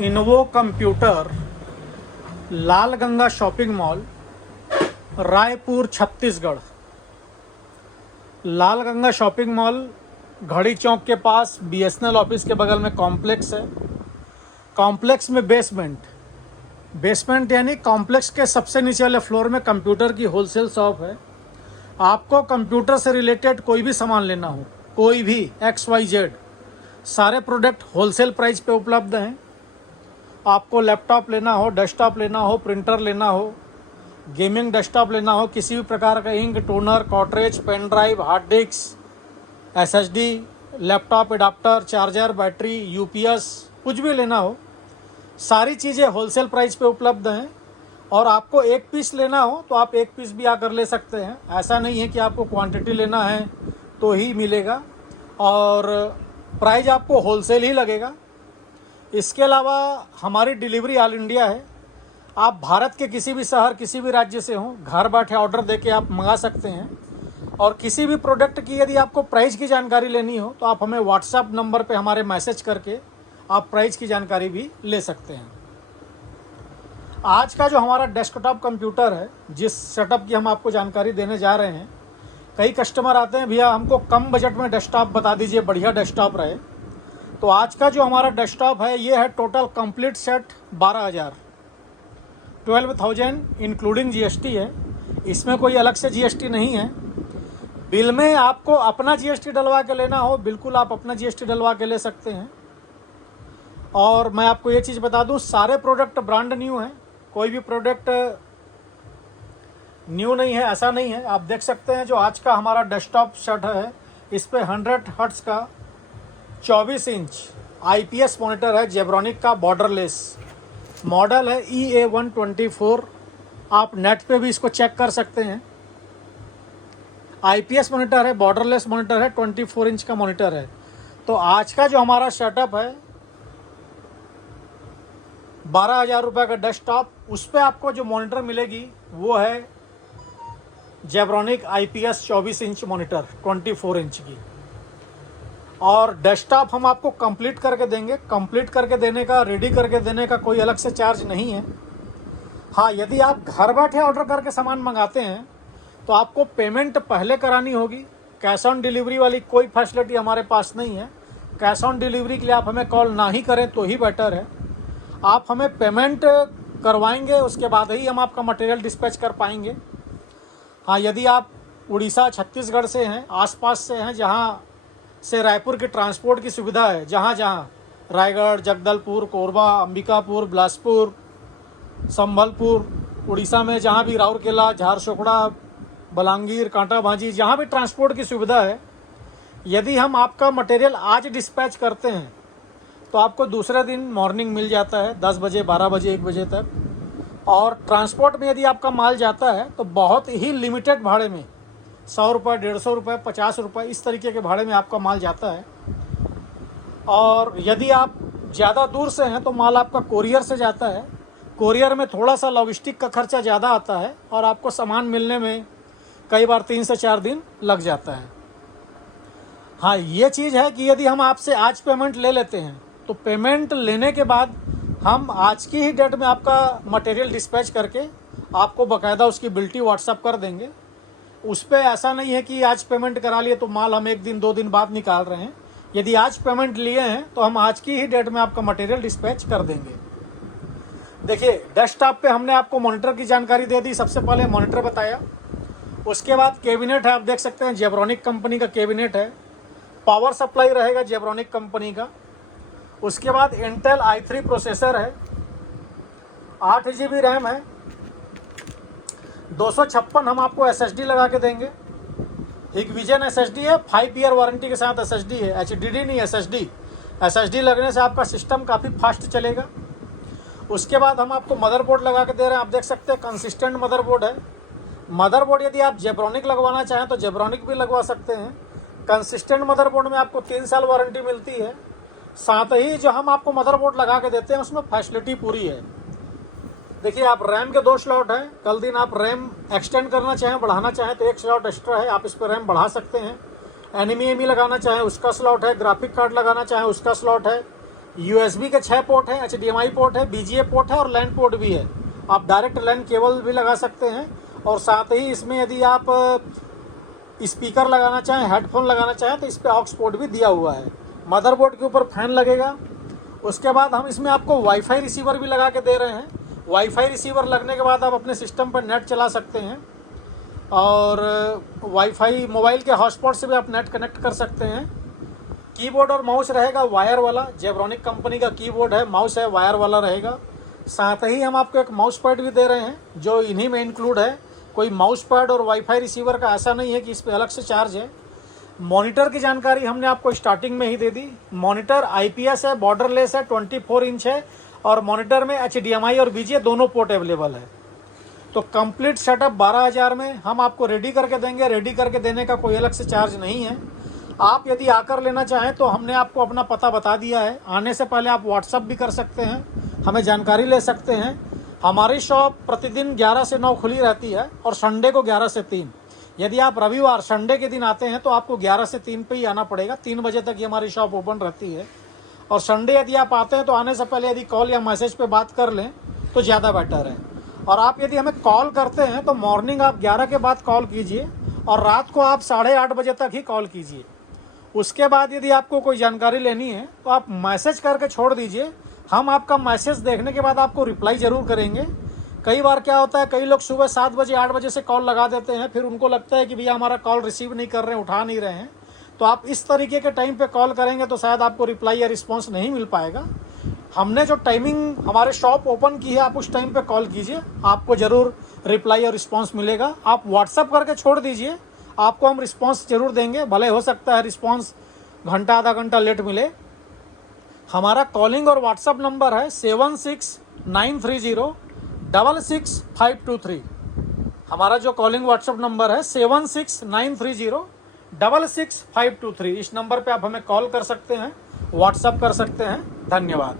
इनवो computer, लाल Ganga shopping mall, Raipur Chhattisgarh. लाल Ganga shopping mall घड़ी चौक के पास BSNL office के बगल में कॉम्प्लेक्स है। कॉम्प्लेक्स में बेसमेंट यानी कॉम्प्लेक्स के सबसे नीचे वाले फ्लोर में कंप्यूटर की होलसेल शॉप है। आपको कंप्यूटर से रिलेटेड कोई भी सामान लेना हो, कोई भी XYZ, सारे प्रोडक्ट होलसेल प्राइस पे उपलब्ध हैं। आपको लैपटॉप लेना हो, डेस्कटॉप लेना हो, प्रिंटर लेना हो, गेमिंग डेस्कटॉप लेना हो, किसी भी प्रकार का ink, toner, cartridge, pen drive, hard disk, SSD, laptop adapter, charger, battery, UPS, कुछ भी लेना हो, सारी चीज़ें होलसेल प्राइस पे उपलब्ध हैं। और आपको एक पीस लेना हो तो आप एक पीस भी आकर ले सकते हैं। ऐसा नहीं है कि आपको क्वांटिटी लेना है तो ही मिलेगा, और प्राइस आपको होलसेल ही लगेगा। इसके अलावा हमारी डिलीवरी ऑल इंडिया है। आप भारत के किसी भी शहर, किसी भी राज्य से हों, घर बैठे ऑर्डर देके आप मंगा सकते हैं। और किसी भी प्रोडक्ट की यदि आपको प्राइस की जानकारी लेनी हो तो आप हमें व्हाट्सएप नंबर पे हमारे मैसेज करके आप प्राइस की जानकारी भी ले सकते हैं। आज का जो हमारा डेस्कटॉप कंप्यूटर है, जिस सेटअप की हम आपको जानकारी देने जा रहे हैं, कई कस्टमर आते हैं, भैया हमको कम बजट में डेस्कटॉप बता दीजिए, बढ़िया डेस्कटॉप रहे। तो आज का जो हमारा डेस्कटॉप है ये है total complete set 12,000, 12,000 including GST है। इसमें कोई अलग से GST नहीं है। बिल में आपको अपना GST डलवा के लेना हो, बिल्कुल आप अपना GST डलवा के ले सकते हैं। और मैं आपको ये चीज़ बता दूं, सारे प्रोडक्ट ब्रांड न्यू हैं, कोई भी प्रोडक्ट न्यू नहीं है, ऐसा नहीं है। आप देख सकते हैं जो आज का हमारा डेस्कटॉप सेट है, इस पे 100 हर्ट्ज का 24 इंच IPS मॉनिटर है, जेब्रॉनिक का, बॉर्डरलेस मॉडल है, EA124। आप नेट पे भी इसको चेक कर सकते हैं। IPS मॉनिटर है, बॉर्डरलेस मॉनिटर है, 24 इंच का मॉनिटर है। तो आज का जो हमारा सेटअप है 12,000 रुपये का डेस्कटॉप, उस पर आपको जो मॉनिटर मिलेगी वो है Zebronic IPS 24 inch monitor, 24 inch की। और डेस्कटॉप हम आपको कंप्लीट करके देंगे। कंप्लीट करके देने का, रेडी करके देने का कोई अलग से चार्ज नहीं है। हाँ, यदि आप घर बैठे ऑर्डर करके सामान मंगाते हैं तो आपको पेमेंट पहले करानी होगी। कैश ऑन डिलीवरी वाली कोई फैसिलिटी हमारे पास नहीं है। कैश ऑन डिलीवरी के लिए आप हमें कॉल ना ही करें तो ही बेटर है। आप हमें पेमेंट करवाएंगे, उसके बाद ही हम आपका मटेरियल डिस्पैच कर पाएंगे। हाँ, यदि आप उड़ीसा, छत्तीसगढ़ से हैं, आसपास से हैं, जहाँ से रायपुर की ट्रांसपोर्ट की सुविधा है, जहाँ रायगढ़, जगदलपुर, कोरबा, अंबिकापुर, बिलासपुर, संबलपुर, उड़ीसा में जहाँ भी राउरकेला, झारसुगड़ा, बलांगीर, कांटा भांजी, जहाँ भी ट्रांसपोर्ट की सुविधा है, यदि हम आपका मटेरियल आज डिस्पैच करते हैं तो आपको दूसरे दिन मॉर्निंग मिल जाता है 10 बजे, 12 बजे, 1 बजे तक। और ट्रांसपोर्ट में यदि आपका माल जाता है तो बहुत ही लिमिटेड भाड़े में, 100 रुपये, 150 रुपये, 50 रुपये, इस तरीके के भाड़े में आपका माल जाता है। और यदि आप ज़्यादा दूर से हैं तो माल आपका कोरियर से जाता है। कोरियर में थोड़ा सा लॉजिस्टिक का खर्चा ज़्यादा आता है और आपको सामान मिलने में कई बार 3 से 4 दिन लग जाता है। हाँ, ये चीज़ है कि यदि हम आपसे आज पेमेंट ले लेते हैं तो पेमेंट लेने के बाद हम आज की ही डेट में आपका मटेरियल डिस्पैच करके आपको बाकायदा उसकी बिल्टी व्हाट्सअप कर देंगे। उस पर ऐसा नहीं है कि आज पेमेंट करा लिए तो माल हम 1 दिन 2 दिन बाद निकाल रहे हैं। यदि आज पेमेंट लिए हैं तो हम आज की ही डेट में आपका मटेरियल डिस्पैच कर देंगे। देखिए, डेस्कटॉप पे हमने आपको मॉनिटर की जानकारी दे दी। सबसे पहले मॉनिटर बताया, उसके बाद कैबिनेट है, आप देख सकते हैं जेब्रॉनिक कंपनी का कैबिनेट है। पावर सप्लाई रहेगा जेब्रॉनिक कंपनी का। उसके बाद इंटेल i3 प्रोसेसर है, 8 GB रैम है, 256 हम आपको SSD लगा के देंगे। हिगविजन SSD है, 5 ईयर वारंटी के साथ SSD है, HDD नहीं, SSD लगने से आपका सिस्टम काफ़ी फास्ट चलेगा। उसके बाद हम आपको मदरबोर्ड लगा के दे रहे हैं, आप देख सकते हैं कंसिस्टेंट मदरबोर्ड है। मदरबोर्ड यदि आप जेब्रॉनिक लगवाना चाहें तो जेब्रॉनिक भी लगवा सकते हैं। कंसिस्टेंट मदरबोर्ड में आपको 3 साल वारंटी मिलती है। साथ ही जो हम आपको मदरबोर्ड लगा के देते हैं उसमें फैसिलिटी पूरी है। देखिए, आप रैम के 2 स्लॉट हैं। कल दिन आप रैम एक्सटेंड करना चाहें, बढ़ाना चाहें तो 1 स्लॉट एक्स्ट्रा है, आप इस पर रैम बढ़ा सकते हैं। NVMe लगाना चाहें उसका स्लॉट है, ग्राफिक कार्ड लगाना चाहें उसका स्लॉट है। USB के 6 पोर्ट हैं, HDMI पोर्ट है, BGA पोर्ट है और लैन पोर्ट भी है। आप डायरेक्ट लैन केबल भी लगा सकते हैं और साथ ही इसमें यदि आप स्पीकर लगाना चाहें, हेडफोन लगाना चाहें तो इस पर ऑक्स पोर्ट भी दिया हुआ है। मदरबोर्ड के ऊपर फैन लगेगा। उसके बाद हम इसमें आपको वाईफाई रिसीवर भी लगा के दे रहे हैं। वाईफाई रिसीवर लगने के बाद आप अपने सिस्टम पर नेट चला सकते हैं और वाईफाई मोबाइल के हॉटस्पॉट से भी आप नेट कनेक्ट कर सकते हैं। कीबोर्ड और माउस रहेगा वायर वाला, जेब्रॉनिक कंपनी का कीबोर्ड है, माउस है वायर वाला रहेगा। साथ ही हम आपको एक माउस पैड भी दे रहे हैं जो इन्हीं में इंक्लूड है। कोई माउस पैड और वाईफाई रिसीवर का ऐसा नहीं है कि इस पर अलग से चार्ज है। मॉनिटर की जानकारी हमने आपको स्टार्टिंग में ही दे दी। मॉनिटर IPS है, बॉर्डरलेस है, 24 इंच है और मॉनिटर में HDMI और BGA दोनों पोर्ट अवेलेबल है। तो कंप्लीट सेटअप 12,000 में हम आपको रेडी करके देंगे। रेडी करके देने का कोई अलग से चार्ज नहीं है। आप यदि आकर लेना चाहें तो हमने आपको अपना पता बता दिया है। आने से पहले आप व्हाट्सअप भी कर सकते हैं, हमें जानकारी ले सकते हैं। हमारी शॉप प्रतिदिन 11 से 9 खुली रहती है और संडे को 11 से 3। यदि आप रविवार संडे के दिन आते हैं तो आपको 11 से 3 पे ही आना पड़ेगा। 3 बजे तक ही हमारी शॉप ओपन रहती है। और संडे यदि आप आते हैं तो आने से पहले यदि कॉल या मैसेज पे बात कर लें तो ज़्यादा बेटर है। और आप यदि हमें कॉल करते हैं तो मॉर्निंग आप 11 के बाद कॉल कीजिए और रात को आप 8:30 बजे तक ही कॉल कीजिए। उसके बाद यदि आपको कोई जानकारी लेनी है तो आप मैसेज करके छोड़ दीजिए। हम आपका मैसेज देखने के बाद आपको रिप्लाई ज़रूर करेंगे। कई बार क्या होता है, कई लोग सुबह 7 बजे 8 बजे से कॉल लगा देते हैं, फिर उनको लगता है कि भैया हमारा कॉल रिसीव नहीं कर रहे हैं, उठा नहीं रहे हैं। तो आप इस तरीके के टाइम पे कॉल करेंगे तो शायद आपको रिप्लाई या रिस्पांस नहीं मिल पाएगा। हमने जो टाइमिंग हमारे शॉप ओपन की है आप उस टाइम पे कॉल कीजिए, आपको ज़रूर रिप्लाई और रिस्पांस मिलेगा। आप व्हाट्सअप करके छोड़ दीजिए, आपको हम रिस्पांस जरूर देंगे। भले हो सकता है रिस्पांस घंटा आधा घंटा लेट मिले। हमारा कॉलिंग और व्हाट्सअप नंबर है 7693066523। हमारा जो कॉलिंग व्हाट्सअप नंबर है 7693066523। इस नंबर पे आप हमें कॉल कर सकते हैं, व्हाट्सअप कर सकते हैं। धन्यवाद।